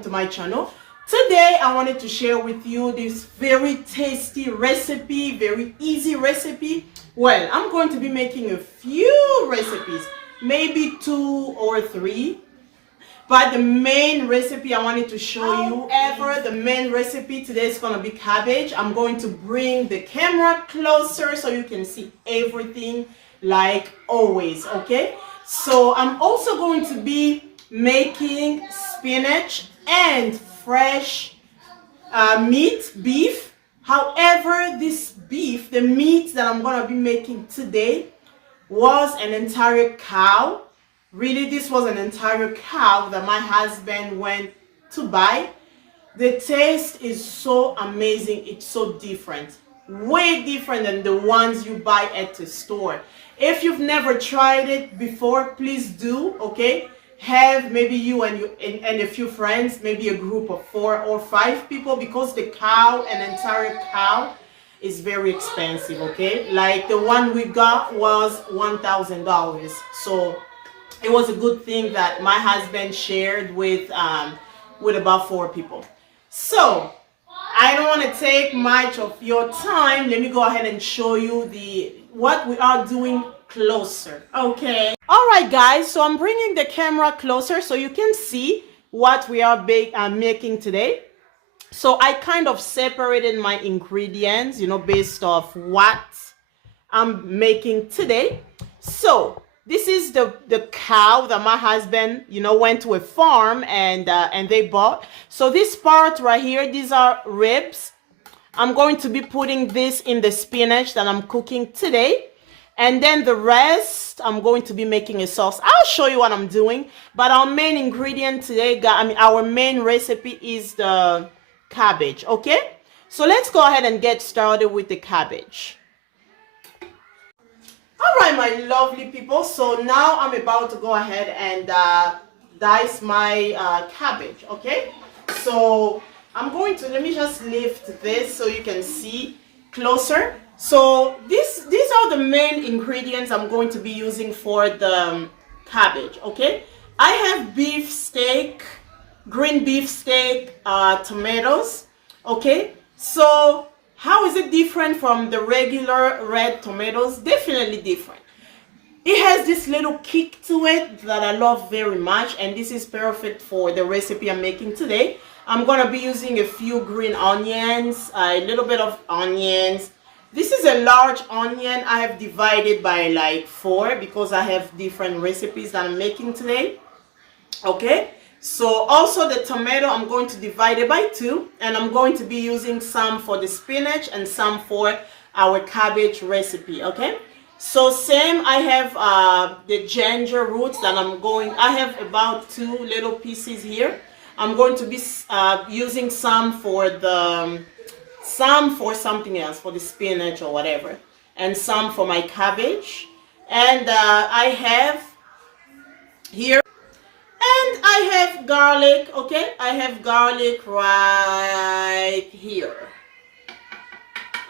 welcome to my channel. Today I wanted to share with you this very tasty recipe, very easy recipe. Well, I'm going to be making a few recipes, maybe 2 or 3, but the main recipe I wanted to show you, the main recipe today is going to be cabbage. I'm going to bring the camera closer so you can see everything like always, okay? So I'm also going to be making spinach and fresh beef. However, this beef, the meat that I'm going to be making today was an entire cow. Really, this was an entire cow that my husband went to buy. The taste is so amazing. It's so different. Way different than the ones you buy at the store. If you've never tried it before, please do, okay? Have maybe you and a few friends, maybe a group of 4 or 5 people, because the cow, an entire cow, is very expensive, okay? Like the one we got was $1,000. So it was a good thing that my husband shared with about 4 people. So I don't want to take much of your time. Let me go ahead and show you what we are doing closer, okay? All right, guys, so I'm bringing the camera closer so you can see what we are making today. So I kind of separated my ingredients, based off what I'm making today. So this is the cow that my husband, went to a farm and they bought. So this part right here, these are ribs. I'm going to be putting this in the spinach that I'm cooking today. And then the rest, I'm going to be making a sauce. I'll show you what I'm doing. But our main ingredient today, our main recipe is the cabbage, okay? So let's go ahead and get started with the cabbage. All right, my lovely people. So now I'm about to go ahead and dice my cabbage, okay? So I'm going to, let me just lift this so you can see closer. So these are the main ingredients I'm going to be using for the cabbage, okay? I have beef steak, green beef steak, tomatoes, okay? So how is it different from the regular red tomatoes? Definitely different. It has this little kick to it that I love very much, and this is perfect for the recipe I'm making today. I'm going to be using a few green onions, a little bit of onions. This is a large onion. I have divided by like 4 because I have different recipes that I'm making today. Okay, so also the tomato, I'm going to divide it by 2, and I'm going to be using some for the spinach and some for our cabbage recipe. Okay, so same, I have the ginger roots that I have about 2 little pieces here. I'm going to be using some for something else, for the spinach or whatever, and some for my cabbage. And I have here, and I have garlic, okay? I have garlic right here.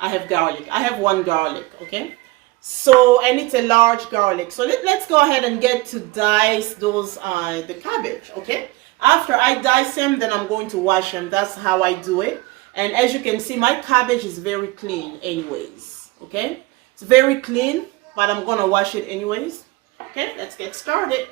I have garlic. I have 1 garlic, okay? So, and it's a large garlic. So let's go ahead and get to dice those, the cabbage, okay? After I dice them, then I'm going to wash them. That's how I do it. And as you can see, my cabbage is very clean anyways, okay? It's very clean, but I'm gonna wash it anyways. Okay, let's get started.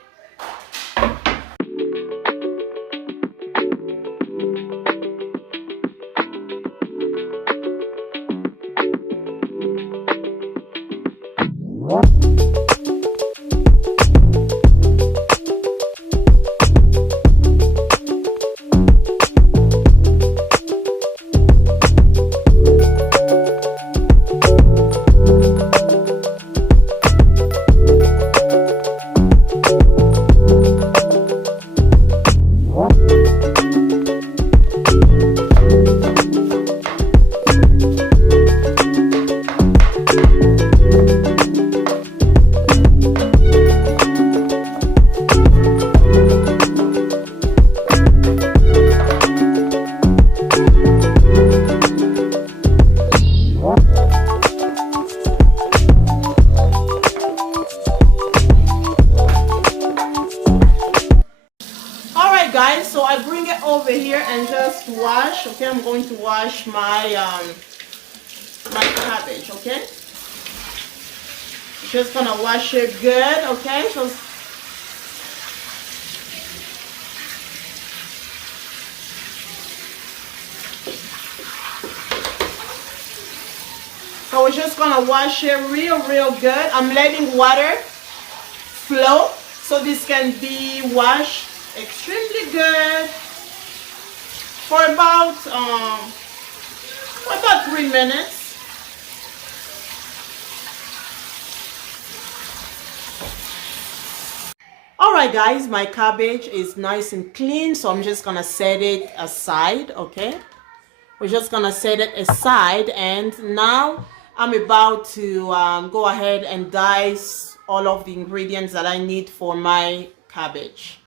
wash my my cabbage, okay? Just gonna wash it good, okay? So we're just gonna wash it real good. I'm letting water flow so this can be washed extremely good for about 3 minutes. Alright guys, my cabbage is nice and clean, so I'm just gonna set it aside, okay? We're just gonna set it aside, and now I'm about to go ahead and dice all of the ingredients that I need for my cabbage.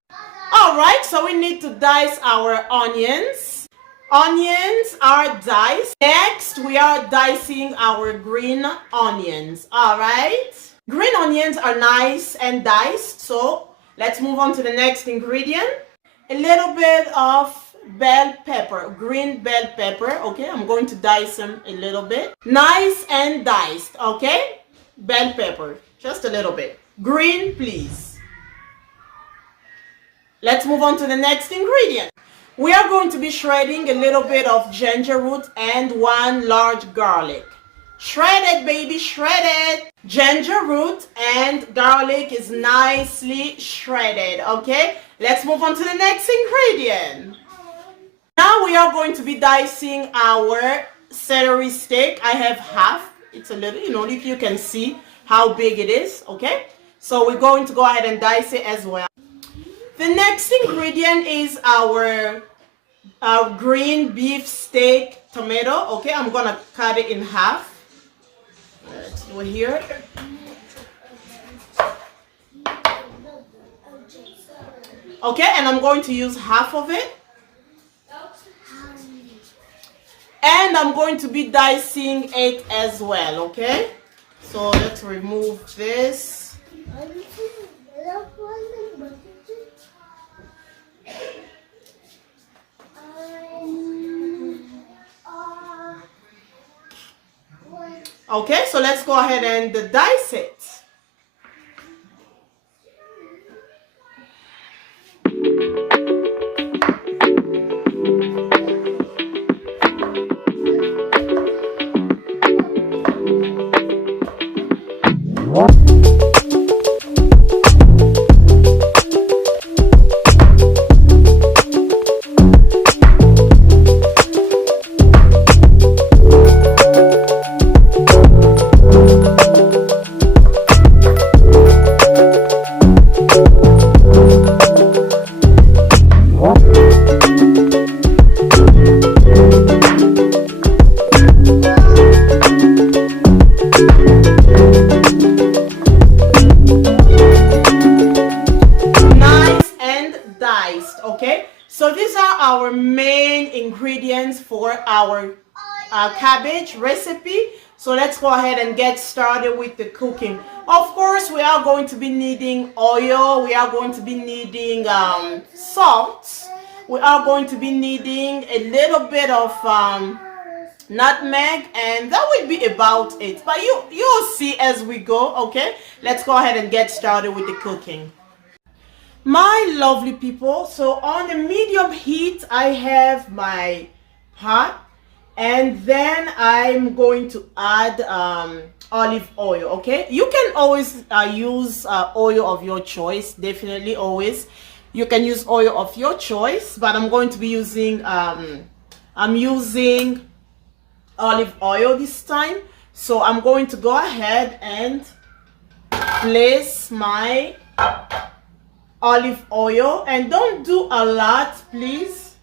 Alright, so we need to dice our onions. Onions are diced. Next, we are dicing our green onions. Alright, green onions are nice and diced, so let's move on to the next ingredient. A little bit of bell pepper, green bell pepper, okay? I'm going to dice them a little bit. Nice and diced, okay? Bell pepper, just a little bit. Green, please. Let's move on to the next ingredient. We are going to be shredding a little bit of ginger root and 1 large garlic. Shredded, baby, shredded. Ginger root and garlic is nicely shredded, okay? Let's move on to the next ingredient. Now we are going to be dicing our celery stick. I have half. It's a little, you know, if you can see how big it is, okay? So we're going to go ahead and dice it as well. The next ingredient is our green beef steak tomato, okay? I'm gonna cut it in half. Let's do it here. Okay, and I'm going to use half of it. And I'm going to be dicing it as well, okay? So let's remove this. Okay, so let's go ahead and dice it. Okay, so these are our main ingredients for our cabbage recipe. So let's go ahead and get started with the cooking. Of course, we are going to be needing oil. We are going to be needing salt. We are going to be needing a little bit of nutmeg, and that would be about it. But you'll see as we go, okay? Let's go ahead and get started with the cooking. My lovely people, so on the medium heat, I have my pot, and then I'm going to add olive oil, okay? You can always use oil of your choice, definitely always. You can use oil of your choice, but I'm going to be using, I'm using olive oil this time. So I'm going to go ahead and place my olive oil, and don't do a lot, please.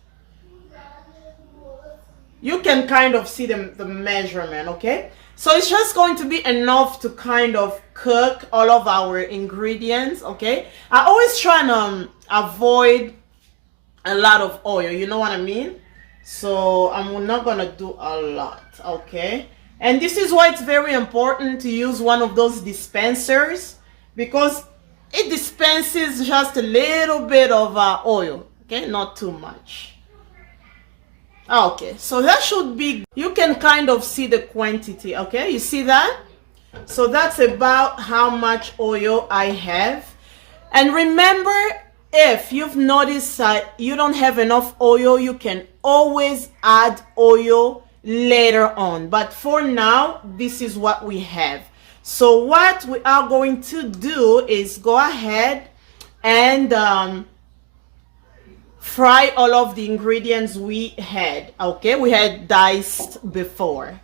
You can kind of see the measurement, okay? So it's just going to be enough to kind of cook all of our ingredients, okay? I always try to avoid a lot of oil, you know what I mean? So I'm not gonna do a lot, okay? And this is why it's very important to use one of those dispensers, because it dispenses just a little bit of oil, okay? Not too much. Okay, so that should be, you can kind of see the quantity. Okay, you see that? So that's about how much oil I have. And remember, if you've noticed that you don't have enough oil, you can always add oil later on. But for now, this is what we have. So what we are going to do is go ahead and fry all of the ingredients we had. Okay, we had diced before.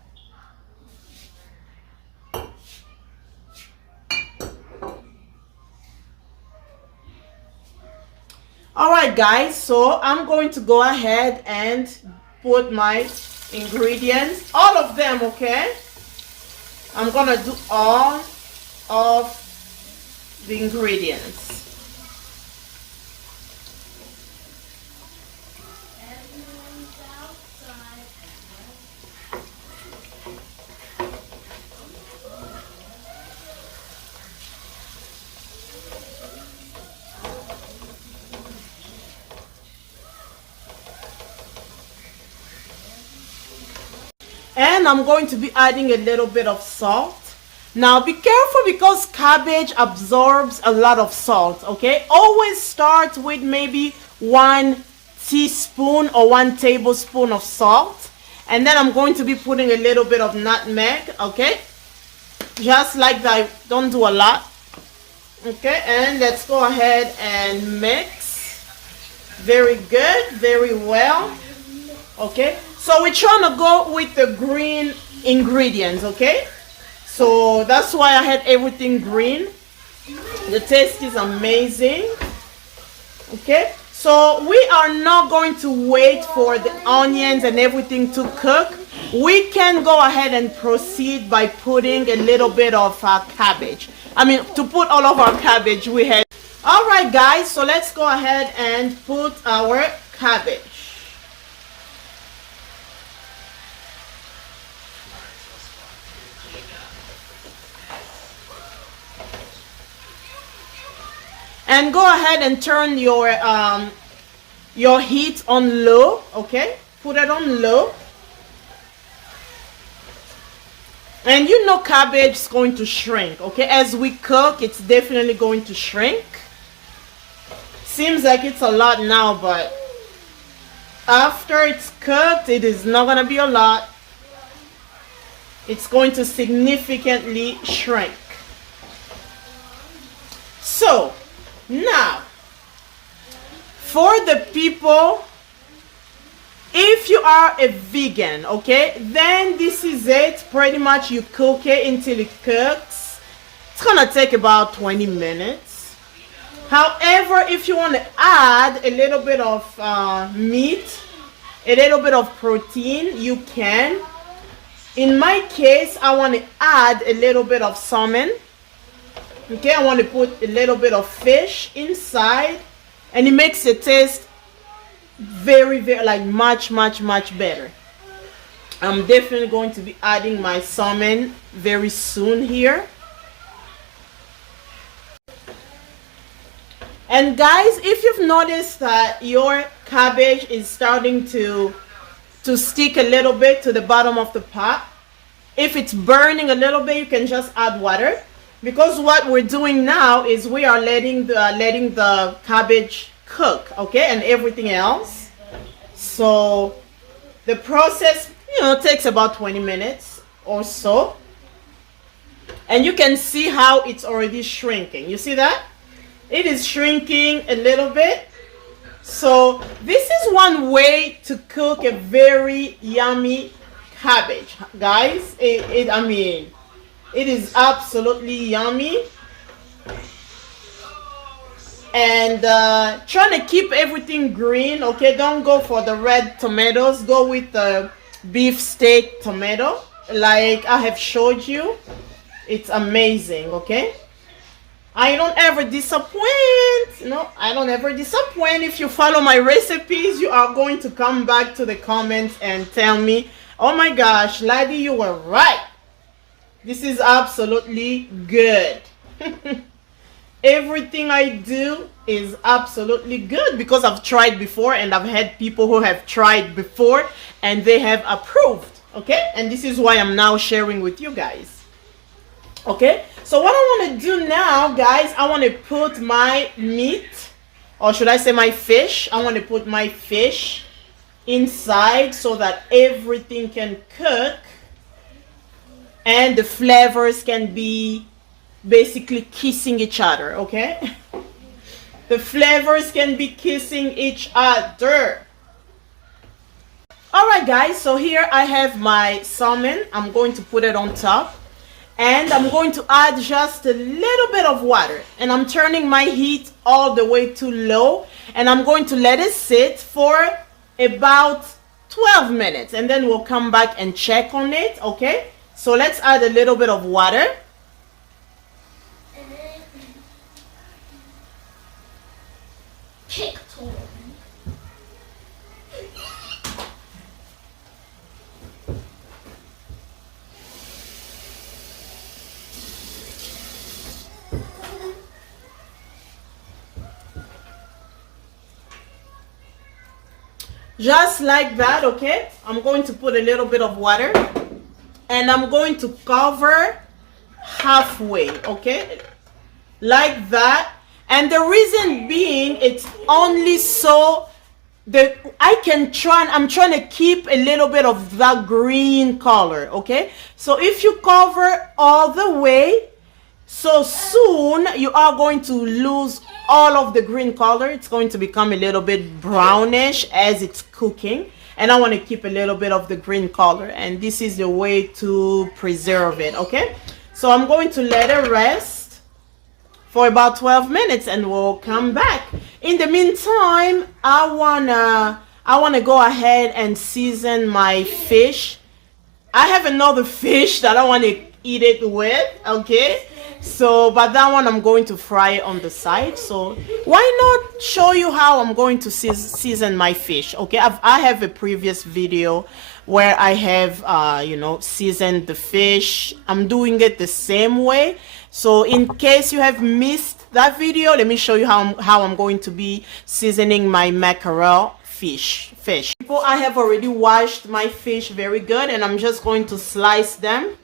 All right, guys, so I'm going to go ahead and put my ingredients, all of them. Okay, I'm gonna do all of the ingredients. And I'm going to be adding a little bit of salt. Now be careful because cabbage absorbs a lot of salt, okay? Always start with maybe 1 teaspoon or 1 tablespoon of salt. And then I'm going to be putting a little bit of nutmeg, okay? Just like that, don't do a lot. Okay, and let's go ahead and mix. Very good, very well. Okay, so we're trying to go with the green ingredients, okay? So that's why I had everything green. The taste is amazing. Okay, so we are not going to wait for the onions and everything to cook. We can go ahead and proceed by putting a little bit of cabbage. I mean, to put all of our cabbage we had. All right, guys, so let's go ahead and put our cabbage. And go ahead and turn your heat on low, okay? Put it on low. And you know cabbage is going to shrink, okay? As we cook, it's definitely going to shrink. Seems like it's a lot now, but after it's cooked, it is not going to be a lot. It's going to significantly shrink. So, now, for the people, if you are a vegan, okay, then this is it. Pretty much you cook it until it cooks. It's gonna take about 20 minutes. However, if you want to add a little bit of meat, a little bit of protein, you can. In my case, I want to add a little bit of salmon. Okay, I want to put a little bit of fish inside, and it makes the taste very, very, like much better. I'm definitely going to be adding my salmon very soon here. And guys, if you've noticed that your cabbage is starting to stick a little bit to the bottom of the pot, if it's burning a little bit, you can just add water. Because what we're doing now is we are letting the cabbage cook, okay, and everything else. So the process, takes about 20 minutes or so. And you can see how it's already shrinking. You see that? It is shrinking a little bit. So this is one way to cook a very yummy cabbage, guys. I mean, it is absolutely yummy. And trying to keep everything green, okay? Don't go for the red tomatoes. Go with the beef steak tomato, like I have showed you. It's amazing, okay? I don't ever disappoint. No, I don't ever disappoint. If you follow my recipes, you are going to come back to the comments and tell me, oh my gosh, Laddie, you were right. This is absolutely good. everything I do is absolutely good because I've tried before and I've had people who have tried before and they have approved. Okay, and this is why I'm now sharing with you guys. Okay, so what I want to do now, guys, I want to put my meat, or should I say my fish, I want to put my fish inside so that everything can cook and the flavors can be basically kissing each other. Okay, the flavors can be kissing each other. All right, guys, so here I have my salmon. I'm going to put it on top and I'm going to add just a little bit of water, and I'm turning my heat all the way to low, and I'm going to let it sit for about 12 minutes and then we'll come back and check on it. Okay, so let's add a little bit of water. Just like that. Okay, I'm going to put a little bit of water and I'm going to cover halfway. Okay, like that. And the reason being, it's only so that I'm trying to keep a little bit of that green color. Okay, so if you cover all the way, so soon you are going to lose all of the green color. It's going to become a little bit brownish as it's cooking, and I want to keep a little bit of the green color, and this is the way to preserve it. Okay, so I'm going to let it rest for about 12 minutes and we'll come back. In the meantime, I wanna go ahead and season my fish. I have another fish that I want to eat it with. Okay, so but that one I'm going to fry it on the side. So why not show you how I'm going to season my fish? Okay, I have a previous video where I have seasoned the fish. I'm doing it the same way. So in case you have missed that video, let me show you how I'm going to be seasoning my mackerel fish. People, I have already washed my fish very good, and I'm just going to slice them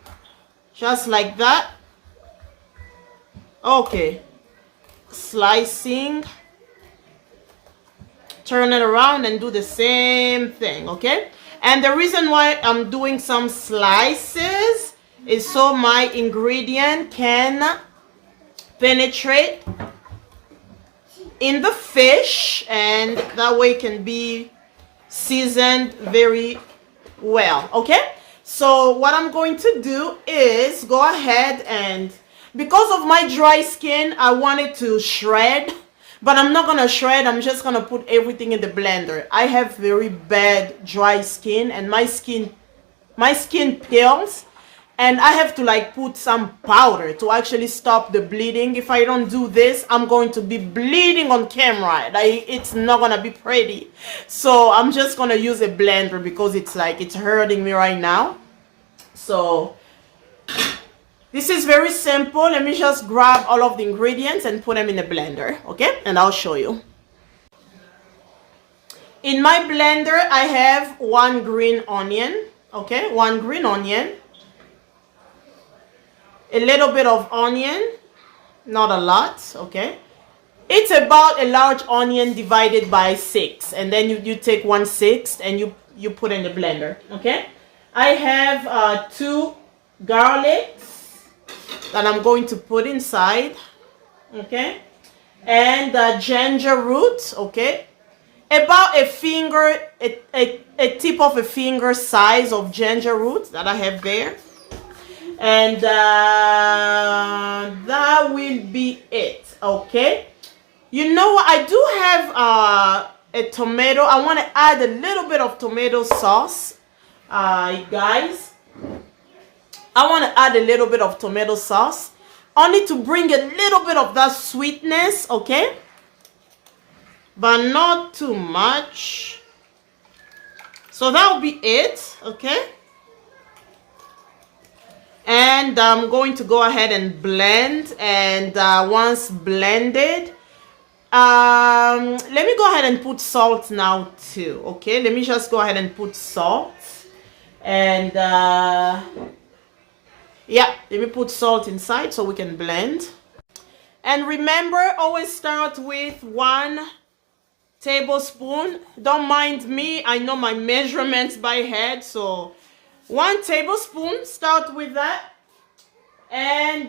just like that. Okay, slicing, turn it around and do the same thing. Okay, and the reason why I'm doing some slices is so my ingredient can penetrate in the fish, and that way it can be seasoned very well. Okay, so what I'm going to do is go ahead, and because of my dry skin, I wanted to shred, but I'm not gonna shred. I'm just gonna put everything in the blender. I have very bad dry skin, and my skin peels, and I have to like put some powder to actually stop the bleeding. If I don't do this, I'm going to be bleeding on camera. Like, it's not gonna be pretty. So I'm just gonna use a blender because it's hurting me right now. So this is very simple. Let me just grab all of the ingredients and put them in a blender, okay? And I'll show you. In my blender, I have 1 green onion, okay? 1 green onion. A little bit of onion, not a lot, okay? It's about a large onion divided by 6, and then you take 1/6 and you put in the blender, okay? I have 2 garlics that I'm going to put inside, okay? And ginger root, okay? About a finger, a tip of a finger size of ginger root that I have there. And that will be it, okay? You know what? I do have a tomato. I want to add a little bit of tomato sauce, guys. I want to add a little bit of tomato sauce, only to bring a little bit of that sweetness, okay? But not too much. So that will be it, okay? And I'm going to go ahead and blend. And once blended, let me go ahead and put salt now too. Okay, let me just go ahead and put salt. And yeah, let me put salt inside so we can blend. And remember, always start with 1 tablespoon. Don't mind me, I know my measurements by head. So 1 tablespoon, start with that. And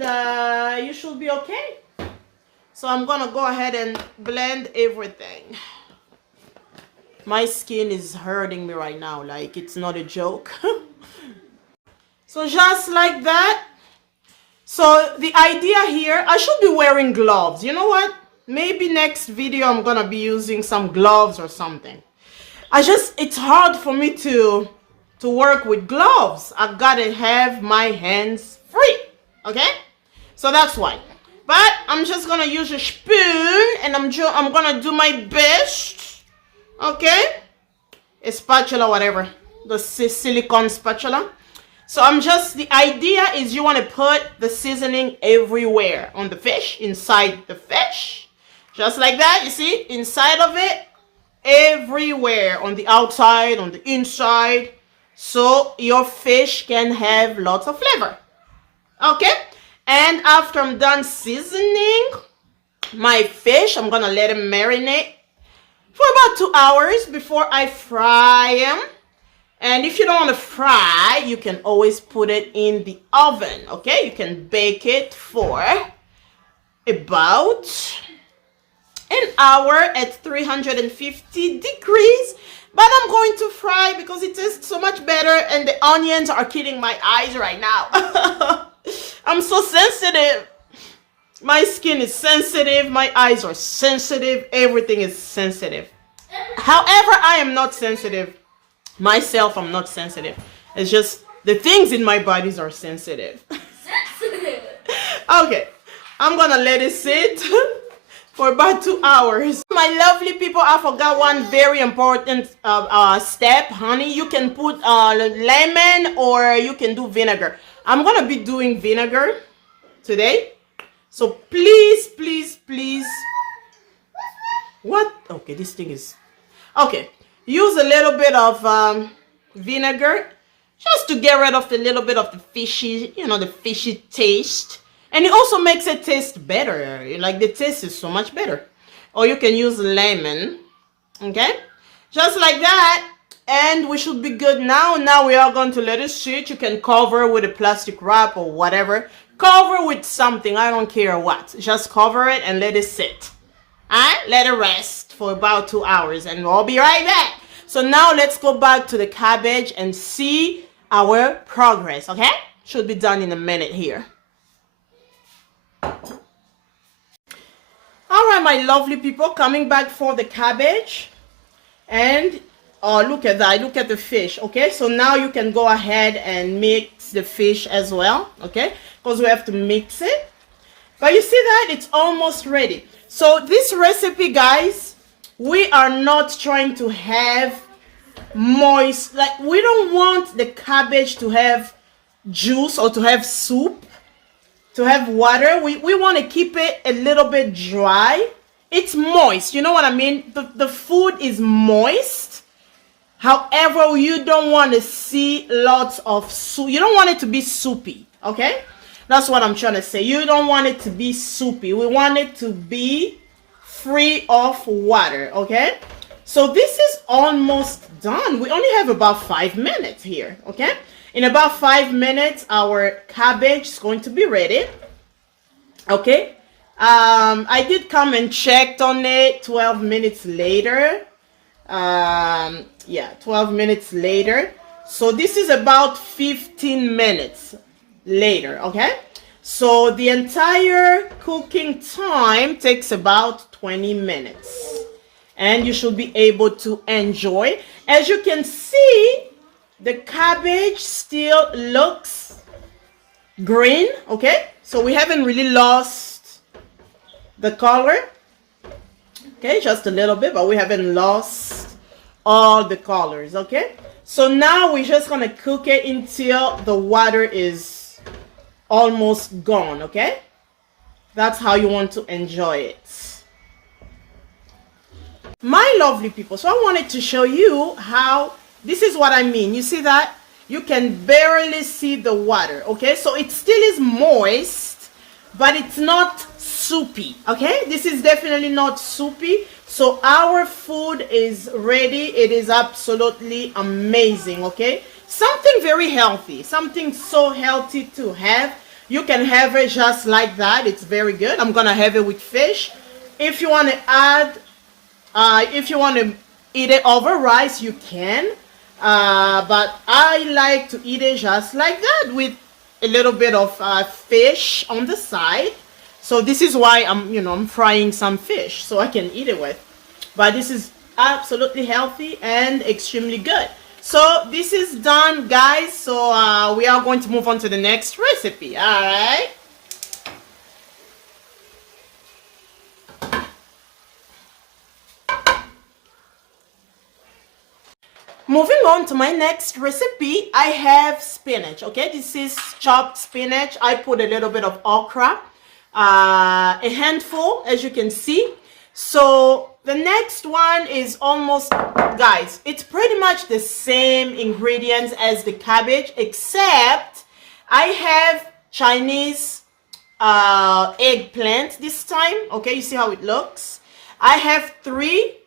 you should be okay. So I'm gonna go ahead and blend everything. My skin is hurting me right now, like it's not a joke. So just like that. So the idea here, I should be wearing gloves. You know what? Maybe next video I'm gonna be using some gloves or something. It's hard for me to work with gloves. I gotta have my hands free, okay? So that's why. But I'm just gonna use a spoon and I'm gonna do my best, okay? A spatula, whatever, the silicone spatula. So the idea is you want to put the seasoning everywhere on the fish, inside the fish. Just like that, you see, inside of it, everywhere, on the outside, on the inside, so your fish can have lots of flavor. Okay? And after I'm done seasoning my fish, I'm gonna let them marinate for about 2 hours before I fry them. And if you don't want to fry, you can always put it in the oven, okay? You can bake it for about an hour at 350 degrees. But I'm going to fry because it tastes so much better, and the onions are killing my eyes right now. I'm so sensitive. My skin is sensitive. My eyes are sensitive. Everything is sensitive. However, I am not sensitive. Myself, I'm not sensitive. It's just the things in my bodies are sensitive. Sensitive. Okay, I'm gonna let it sit for about 2 hours. My lovely people, I forgot one very important step, honey. You can put lemon or you can do vinegar. I'm gonna be doing vinegar today. So please, please, please. What? Okay, this thing is... Okay. Use a little bit of vinegar just to get rid of a little bit of the fishy, the fishy taste. And it also makes it taste better. Like the taste is so much better. Or you can use lemon. Okay? Just like that. And we should be good now. Now we are going to let it sit. You can cover with a plastic wrap or whatever. Cover with something. I don't care what. Just cover it and let it sit. Alright? Let it rest for about 2 hours. And we'll be right back. So now let's go back to the cabbage and see our progress. Okay? Should be done in a minute here. Alright, my lovely people, coming back for the cabbage. And oh, look at that. Look at the fish. Okay, so now you can go ahead and mix the fish as well. Okay, because we have to mix it. But you see that? It's almost ready. So this recipe, guys, we are not trying to have moist. Like, we don't want the cabbage to have juice or to have soup, to have water. We want to keep it a little bit dry. It's moist, you know what I mean? The food is moist. However, you don't want to see lots of soup. You don't want it to be soupy, okay? That's what I'm trying to say. You don't want it to be soupy. We want it to be free of water, okay? So this is almost done. We only have about 5 minutes here, okay? In about 5 minutes, our cabbage is going to be ready, okay? I did come and checked on it 12 minutes later. Yeah, 12 minutes later. So this is about 15 minutes later, okay? So the entire cooking time takes about 20 minutes. And you should be able to enjoy. As you can see, the cabbage still looks green, okay? So we haven't really lost the color. Okay, just a little bit, but we haven't lost all the colors, okay? So now we're just gonna cook it until the water is almost gone. Okay, that's how you want to enjoy it, my lovely people. So I wanted to show you how, this is what I mean. You see that you can barely see the water. Okay, so it still is moist, but it's not soupy. Okay, this is definitely not soupy. So our food is ready. It is absolutely amazing. Okay, something very healthy, something so healthy to have. You can have it just like that. It's very good. I'm gonna have it with fish. If you want to add, if you want to eat it over rice, you can. But I like to eat it just like that with a little bit of fish on the side. So this is why I'm frying some fish so I can eat it with. But this is absolutely healthy and extremely good. So this is done, guys. So we are going to move on to the next recipe. All right. Moving on to my next recipe, I have spinach. Okay, this is chopped spinach. I put a little bit of okra, a handful, as you can see. So the next one is almost, guys, it's pretty much the same ingredients as the cabbage, except I have Chinese eggplant this time. Okay, you see how it looks? I have 3.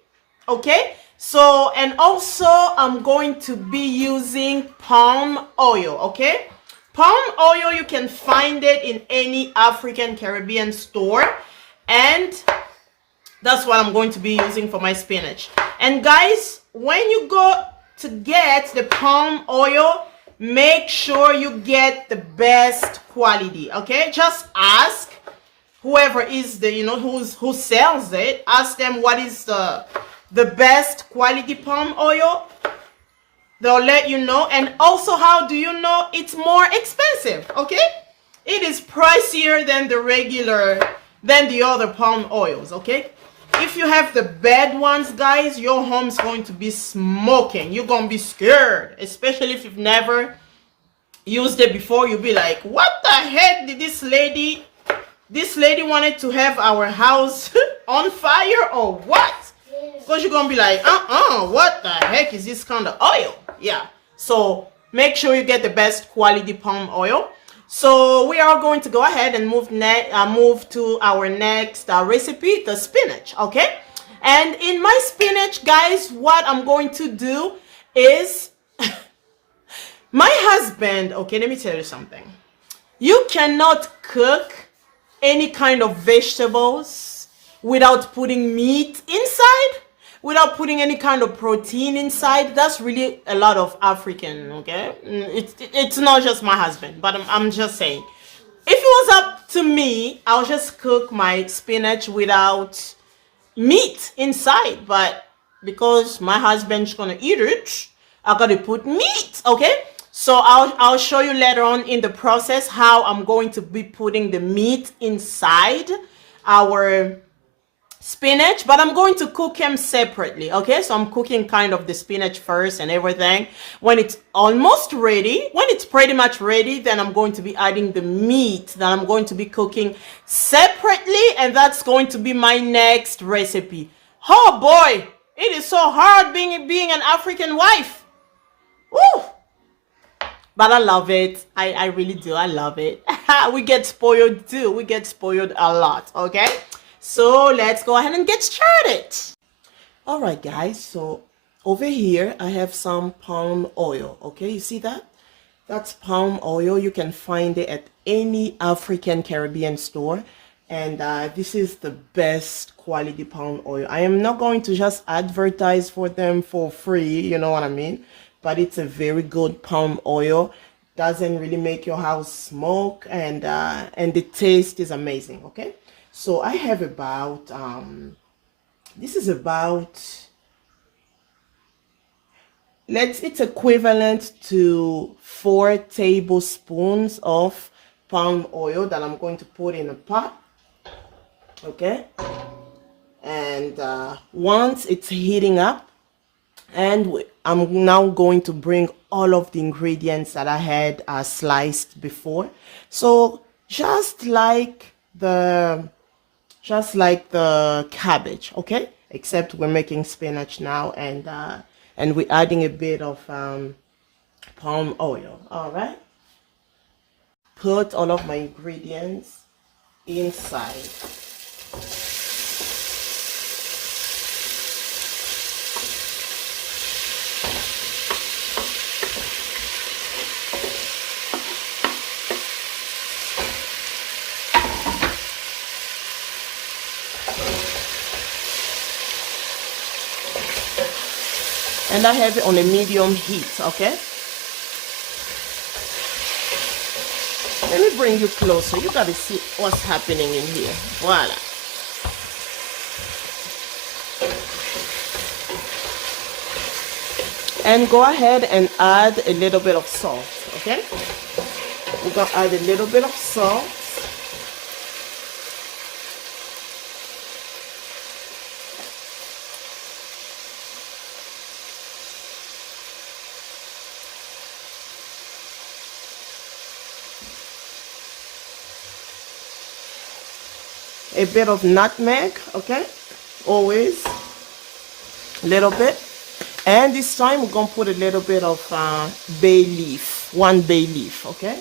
Okay, so, and also I'm going to be using palm oil. Okay, palm oil, you can find it in any African Caribbean store, and that's what I'm going to be using for my spinach. And guys, when you go to get the palm oil, make sure you get the best quality. Okay, just ask whoever is the, who sells it, ask them what is the best quality palm oil. They'll let you know. And also, how do you know it's more expensive? Okay, it is pricier than the other palm oils. Okay, if you have the bad ones, guys, your home's going to be smoking. You're gonna be scared, especially if you've never used it before. You'll be like, what the heck did this lady wanted to have our house on fire or what? Because you're gonna be like, what the heck is this kind of oil? Yeah, so make sure you get the best quality palm oil. So we are going to go ahead and move to our next recipe, the spinach. Okay, and in my spinach, guys, what I'm going to do is my husband, okay, let me tell you something. You cannot cook any kind of vegetables without putting meat inside, without putting any kind of protein inside. That's really a lot of African, okay? It's not just my husband, but I'm just saying. If it was up to me, I'll just cook my spinach without meat inside. But because my husband's gonna eat it, I gotta put meat, okay? So I'll show you later on in the process how I'm going to be putting the meat inside our spinach, but I'm going to cook them separately. Okay, so I'm cooking kind of the spinach first and everything. When it's almost ready, when it's pretty much ready, then I'm going to be adding the meat that I'm going to be cooking separately, and that's going to be my next recipe. Oh boy, it is so hard being an African wife. Woo! But I love it. I really do. I love it. We get spoiled too. We get spoiled a lot. Okay, so let's go ahead and get started. All right, guys. So over here, I have some palm oil. Okay, you see that? That's palm oil. You can find it at any African Caribbean store. And this is the best quality palm oil. I am not going to just advertise for them for free. You know what I mean? But it's a very good palm oil. Doesn't really make your house smoke, and the taste is amazing. Okay, so I have about this is about, it's equivalent to 4 tablespoons of palm oil that I'm going to put in a pot. Okay, and once it's heating up, And I'm now going to bring all of the ingredients that I had sliced before. So just like the cabbage, okay? Except we're making spinach now, and we're adding a bit of palm oil. All right. Put all of my ingredients inside. And I have it on a medium heat, okay? Let me bring you closer. You gotta see what's happening in here. Voila. And go ahead and add a little bit of salt, okay? We're gonna add a little bit of salt. A bit of nutmeg, okay? Always a little bit. And this time we're gonna put a little bit of bay leaf, 1 bay leaf, okay?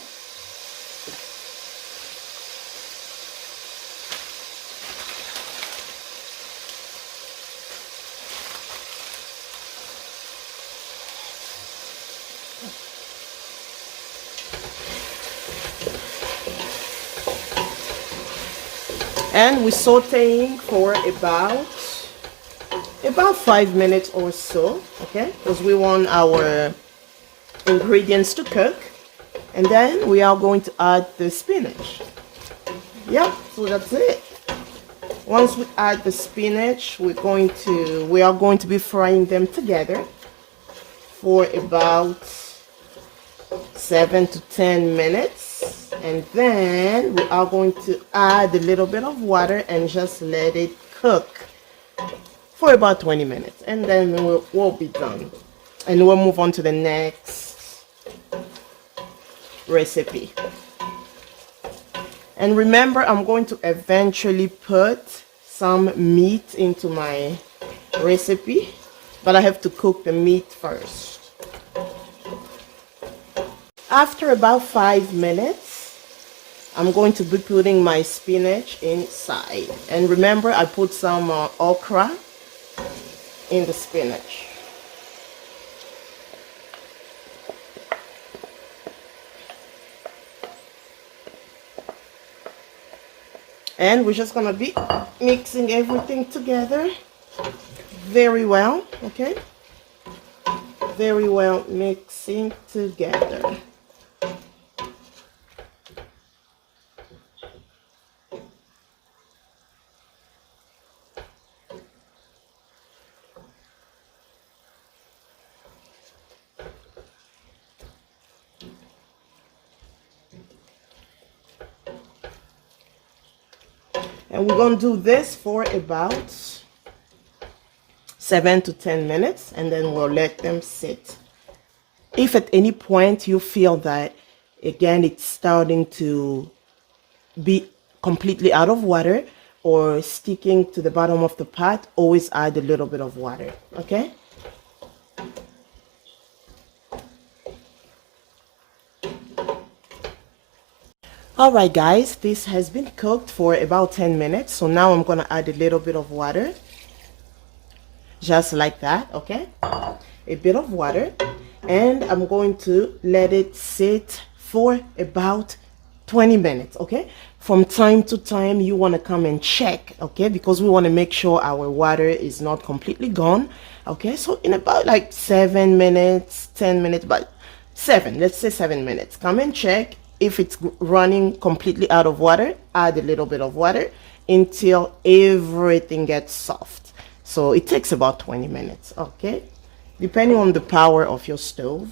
And we're sauteing for about 5 minutes or so, okay? Because we want our ingredients to cook. And then we are going to add the spinach. Yeah, so that's it. Once we add the spinach, we are going to be frying them together for about 7 to 10 minutes. And then we are going to add a little bit of water and just let it cook for about 20 minutes. And then we'll be done. And we'll move on to the next recipe. And remember, I'm going to eventually put some meat into my recipe, but I have to cook the meat first. After about 5 minutes, I'm going to be putting my spinach inside. And remember, I put some okra in the spinach. And we're just going to be mixing everything together very well, okay? Very well mixing together. And we're going to do this for about 7 to 10 minutes, and then we'll let them sit. If at any point you feel that, again, it's starting to be completely out of water or sticking to the bottom of the pot, always add a little bit of water, okay? Alright guys, this has been cooked for about 10 minutes. So now I'm going to add a little bit of water. Just like that, okay? A bit of water. And I'm going to let it sit for about 20 minutes, okay? From time to time, you want to come and check, okay? Because we want to make sure our water is not completely gone, okay? So in about like 7 minutes, 10 minutes, but 7, let's say 7 minutes. Come and check. If it's running completely out of water, add a little bit of water until everything gets soft. So it takes about 20 minutes, okay? Depending on the power of your stove.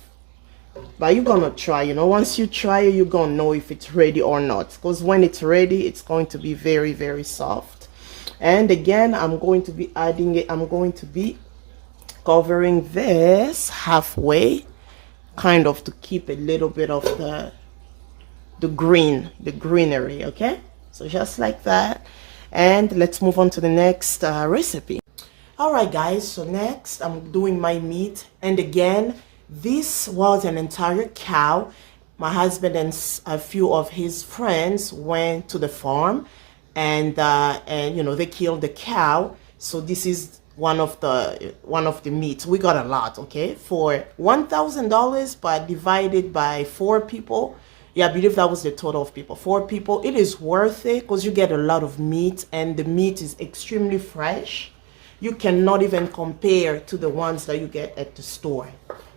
But you're gonna try, you know, once you try it, you're gonna know if it's ready or not. Because when it's ready, it's going to be very, very soft. And again, I'm going to be adding it, I'm going to be covering this halfway, kind of to keep a little bit of the greenery. Okay, so just like that. And let's move on to the next recipe. All right, guys, so next I'm doing my meat. And again, this was an entire cow. My husband and a few of his friends went to the farm, and you know, they killed the cow. So this is one of the meats. We got a lot, okay, for $1,000, but divided by 4 people. Yeah, I believe that was the total of people. 4 people. It is worth it because you get a lot of meat, and the meat is extremely fresh. You cannot even compare to the ones that you get at the store.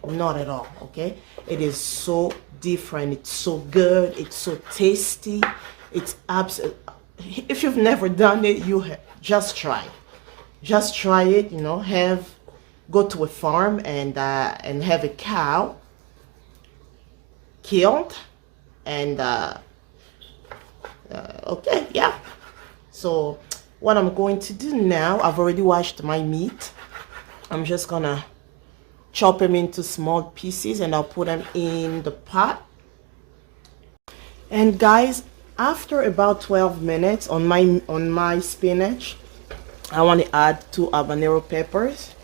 Not at all, okay? It is so different. It's so good. It's so tasty. It's absolute. If you've never done it, just try. Just try it, you know, go to a farm and have a cow killed, and okay, yeah. So what I'm going to do now, I've already washed my meat. I'm just gonna chop them into small pieces, and I'll put them in the pot. And guys, after about 12 minutes on my spinach, I want to add 2 habanero peppers.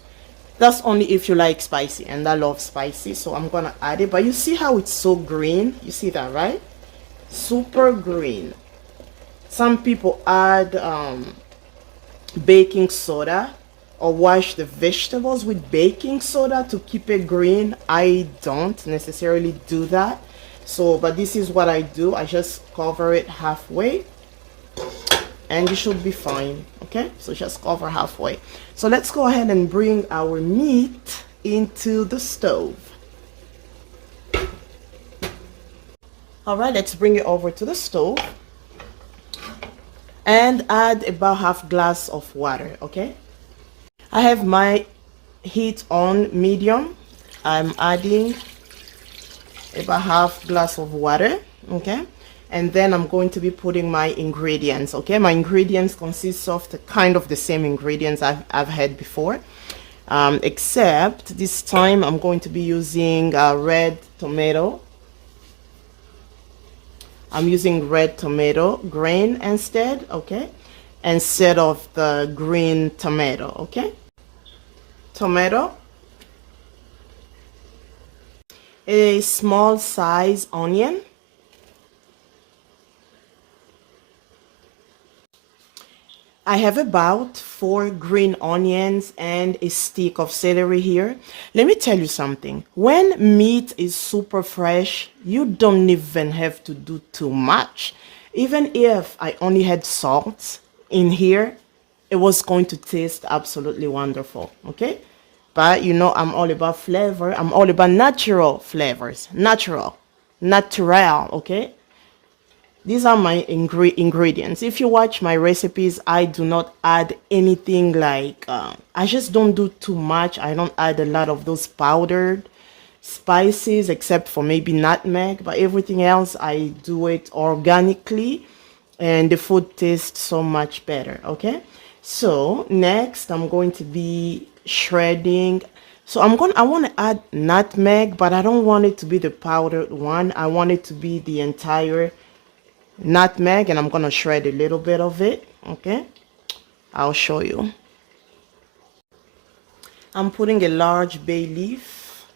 That's only if you like spicy, and I love spicy, so I'm gonna add it. But you see how it's so green? You see that, right? Super green. Some people add baking soda, or wash the vegetables with baking soda to keep it green. I don't necessarily do that. So, but this is what I do. I just cover it halfway, and you should be fine. Okay, so just cover halfway. So let's go ahead and bring our meat into the stove. All right, let's bring it over to the stove and add about half glass of water. Okay, I have my heat on medium. I'm adding about half glass of water. Okay, and then I'm going to be putting my ingredients. Okay, my ingredients consist of the same ingredients I've had before, except this time I'm going to be using red tomato. I'm using red tomato grain instead, okay, instead of the green tomato. Okay, tomato, a small size onion, I have about 4 green onions and a stick of celery here. Let me tell you something. When meat is super fresh, you don't even have to do too much. Even if I only had salt in here, it was going to taste absolutely wonderful, okay? But you know, I'm all about flavor. I'm all about natural flavors. Natural, okay? These are my ingredients. If you watch my recipes, I do not add anything like, I just don't do too much. I don't add a lot of those powdered spices, except for maybe nutmeg. But everything else, I do it organically, and the food tastes so much better, okay? So next, I'm going to be shredding. So I want to add nutmeg, but I don't want it to be the powdered one. I want it to be the entire nutmeg, and I'm gonna shred a little bit of it. Okay, I'll show you. I'm putting a large bay leaf,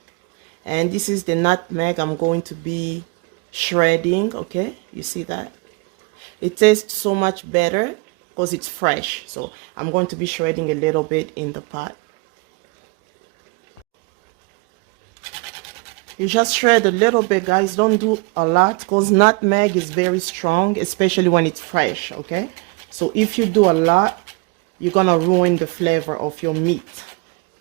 and this is the nutmeg I'm going to be shredding. Okay, you see that it tastes so much better because it's fresh. So I'm going to be shredding a little bit in the pot. You just shred a little bit, guys. Don't do a lot because nutmeg is very strong, especially when it's fresh, okay? So if you do a lot, you're gonna ruin the flavor of your meat.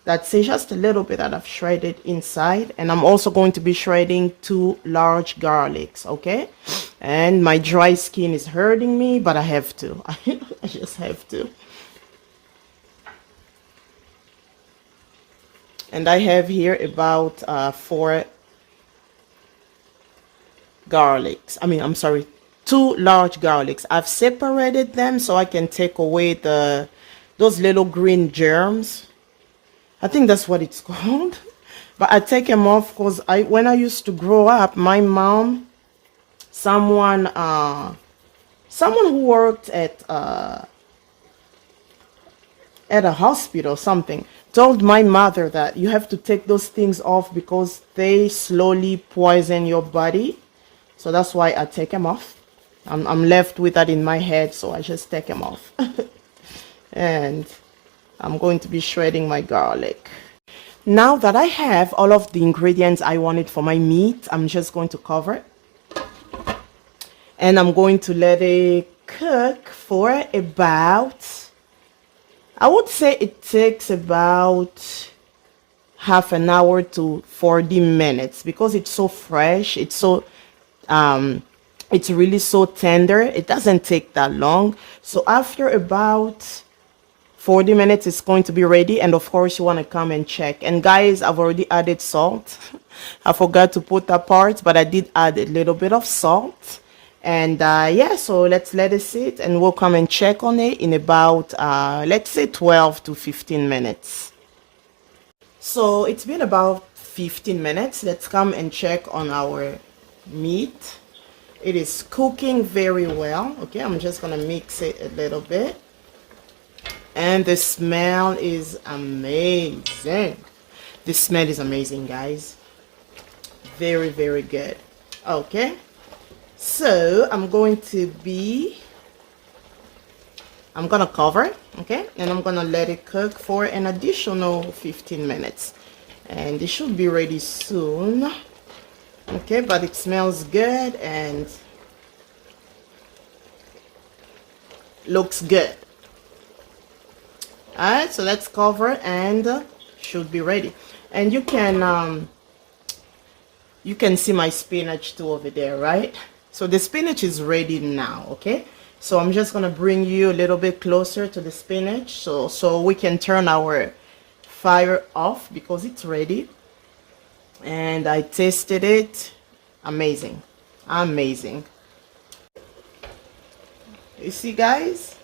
That's just a little bit that I've shredded inside. And I'm also going to be shredding 2 large garlics, okay? And my dry skin is hurting me, but I have to. I just have to. And I have here about 4 garlics. I'm sorry, 2 large garlics. I've separated them so I can take away those little green germs. I think that's what it's called. But I take them off because when I used to grow up, my mom, someone who worked at a hospital or something told my mother that you have to take those things off because they slowly poison your body. So that's why I take them off. I'm left with that in my head, so I just take them off. And I'm going to be shredding my garlic. Now that I have all of the ingredients I wanted for my meat, I'm just going to cover it. And I'm going to let it cook for about, I would say it takes about half an hour to 40 minutes because it's so fresh. It's so, it's really so tender. It doesn't take that long. So after about 40 minutes, it's going to be ready. And of course, you want to come and check. And guys, I've already added salt. I forgot to put that part, but I did add a little bit of salt. And yeah, so let's let it sit and we'll come and check on it in about, let's say 12 to 15 minutes. So it's been about 15 minutes. Let's come and check on our meat. It is cooking very well. Okay, I'm just going to mix it a little bit. And the smell is amazing. The smell is amazing, guys. Very, very good. Okay. So I'm going to cover it, okay? And I'm going to let it cook for an additional 15 minutes. And it should be ready soon. Okay, but it smells good and looks good. Alright, so let's cover and should be ready. And you can see my spinach too over there, right? So the spinach is ready now, okay? So I'm just gonna bring you a little bit closer to the spinach so we can turn our fire off because it's ready. And I tasted it. Amazing. Amazing. You see, guys?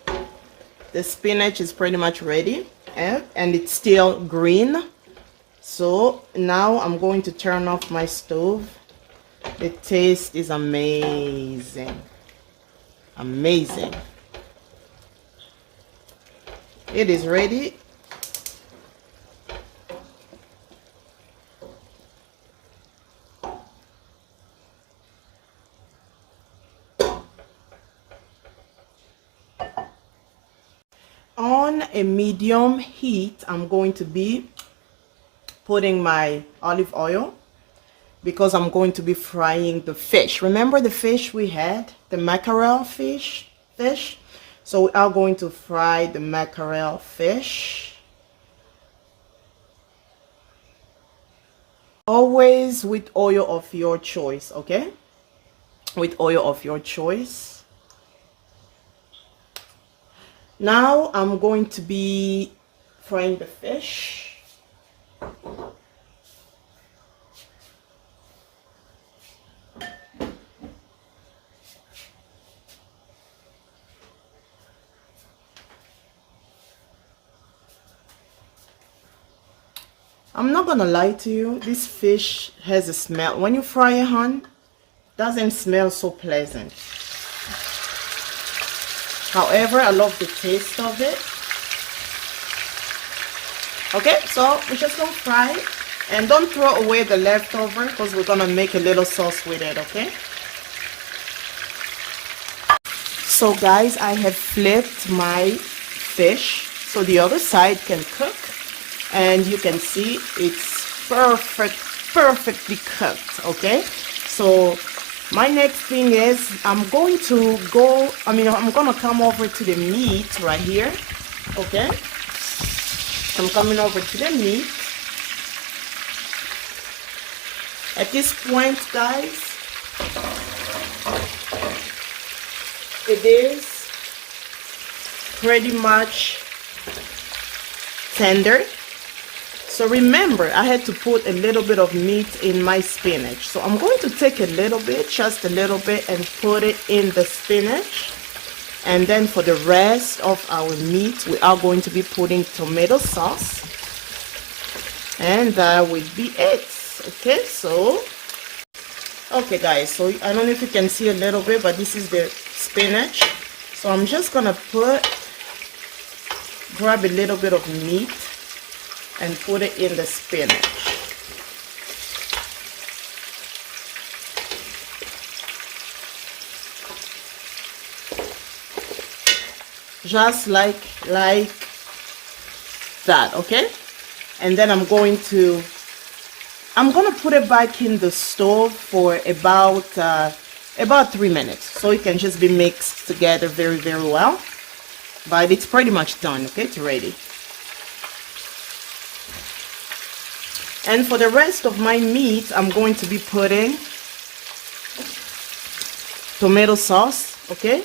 The spinach is pretty much ready, and it's still green. So now I'm going to turn off my stove. The taste is amazing. Amazing. It is ready. On a medium heat, I'm going to be putting my olive oil because I'm going to be frying the fish. Remember the fish we had, the mackerel fish? So we are going to fry the mackerel fish. Always with oil of your choice, okay? With oil of your choice. Now I'm going to be frying the fish. I'm not gonna lie to you, this fish has a smell. When you fry it, it doesn't smell so pleasant. However, I love the taste of it. Okay, so we're just gonna fry it. And don't throw away the leftover because we're gonna make a little sauce with it, okay? So guys, I have flipped my fish so the other side can cook. And you can see it's perfectly cooked, okay? So my next thing is I'm going to come over to the meat right here, okay? I'm coming over to the meat. At this point, guys, it is pretty much tender. So remember, I had to put a little bit of meat in my spinach. So I'm going to take a little bit, just a little bit, and put it in the spinach. And then for the rest of our meat, we are going to be putting tomato sauce. and that will be it. Okay, so okay guys, so I don't know if you can see a little bit, but this is the spinach. So I'm just gonna grab a little bit of meat and put it in the spinach. Just like that, okay? And then I'm gonna put it back in the stove for about 3 minutes, so it can just be mixed together very well. But it's pretty much done, okay? It's ready. And for the rest of my meat, I'm going to be putting tomato sauce, okay?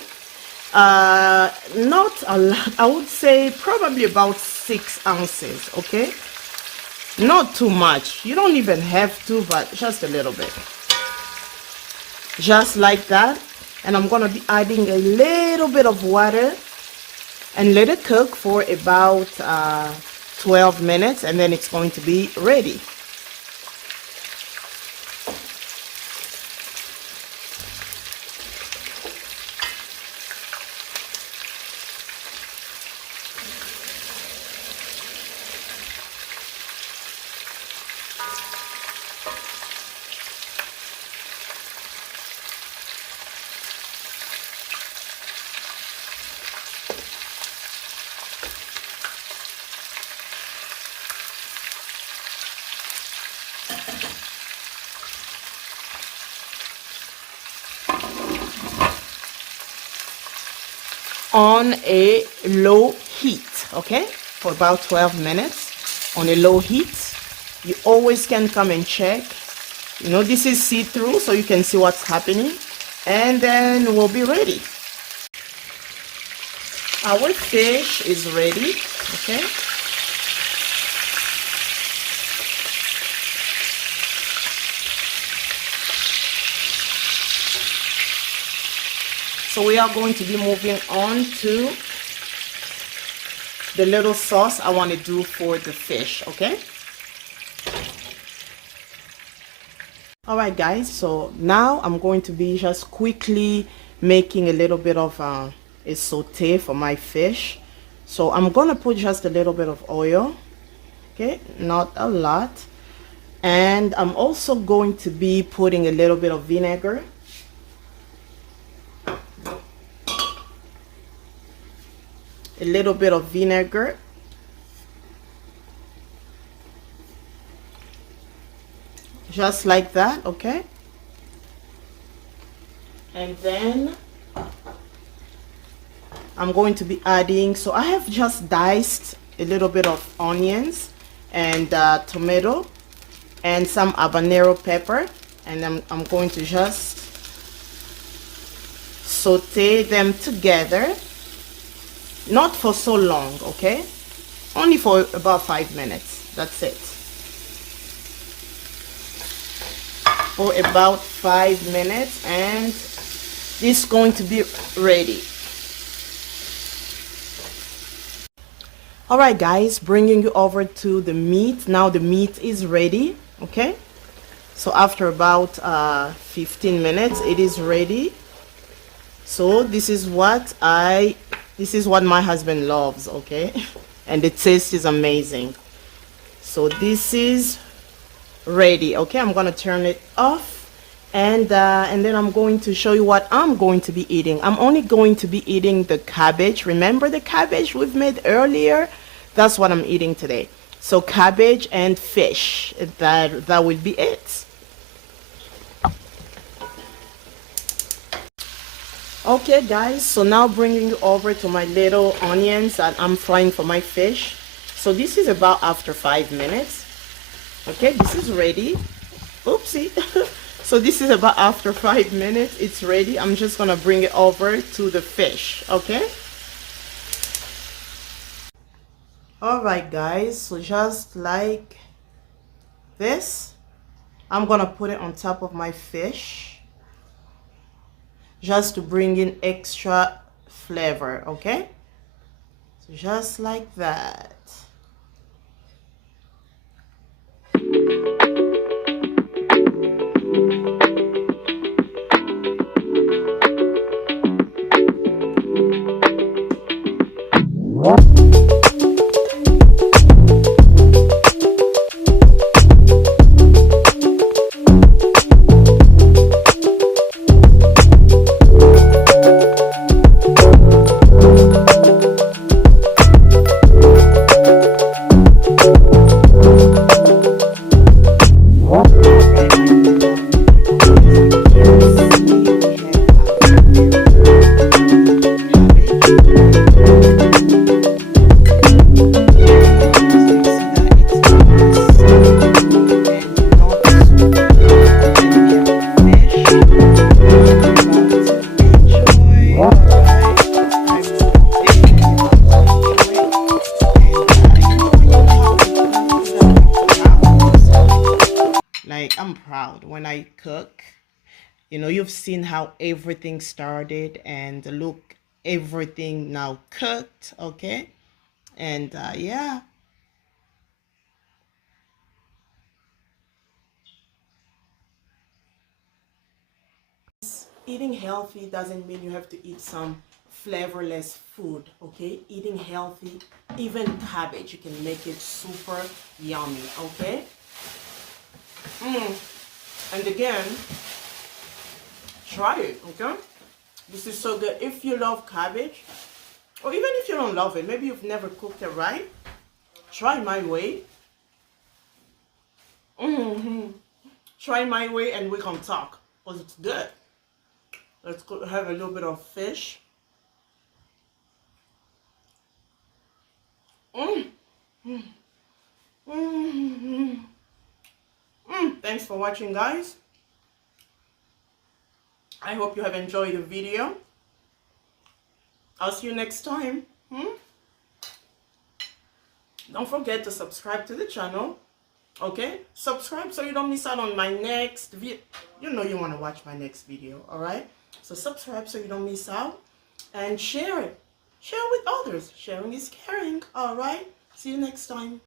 Not a lot, I would say probably about 6 ounces, okay? Not too much. You don't even have to, but just a little bit. Just like that. And I'm gonna be adding a little bit of water and let it cook for about 12 minutes, and then it's going to be ready. On a low heat, okay, for about 12 minutes on a low heat. You always can come and check. You know, this is see-through, so you can see what's happening, and then we'll be ready. Our fish is ready, okay? So we are going to be moving on to the little sauce I want to do for the fish, okay? All right, guys, so now I'm going to be just quickly making a little bit of a saute for my fish. So I'm gonna put just a little bit of oil, okay, not a lot. And I'm also going to be putting a little bit of vinegar. A little bit of vinegar. Just like that, okay? And then I'm going to be adding, so I have just diced a little bit of onions and tomato and some habanero pepper, and I'm going to just saute them together. Not for so long, okay? Only for about 5 minutes. That's it. For about 5 minutes, and this is going to be ready. All right, guys, bringing you over to the meat. Now the meat is ready, okay? So after about 15 minutes, it is ready. So this is what my husband loves, okay? And the taste is amazing. So this is ready, okay? I'm gonna turn it off, and then I'm going to show you what I'm going to be eating. I'm only going to be eating the cabbage. Remember the cabbage we've made earlier? That's what I'm eating today. So cabbage and fish, that will be it. Okay guys, so now bringing you over to my little onions that I'm frying for my fish. So this is about after 5 minutes. Okay, this is ready. Oopsie. So this is about after 5 minutes. It's ready. I'm just gonna bring it over to the fish, okay? All right guys, so just like this, I'm gonna put it on top of my fish, just to bring in extra flavor, okay? So just like that. Like, I'm proud when I cook. You know, you've seen how everything started, and look, everything now cooked, okay? And yeah. Eating healthy doesn't mean you have to eat some flavorless food, okay? Eating healthy, even cabbage, you can make it super yummy, okay? And again, try it, okay? This is so good. If you love cabbage, or even if you don't love it, maybe you've never cooked it right, try my way. Try my way and we can talk, because it's good. Let's go have a little bit of fish. Thanks for watching, guys. I hope you have enjoyed the video. I'll see you next time. Don't forget to subscribe to the channel. Okay? Subscribe so you don't miss out on my next video. You know you want to watch my next video, alright? So subscribe so you don't miss out. And share it. Share with others. Sharing is caring, alright? See you next time.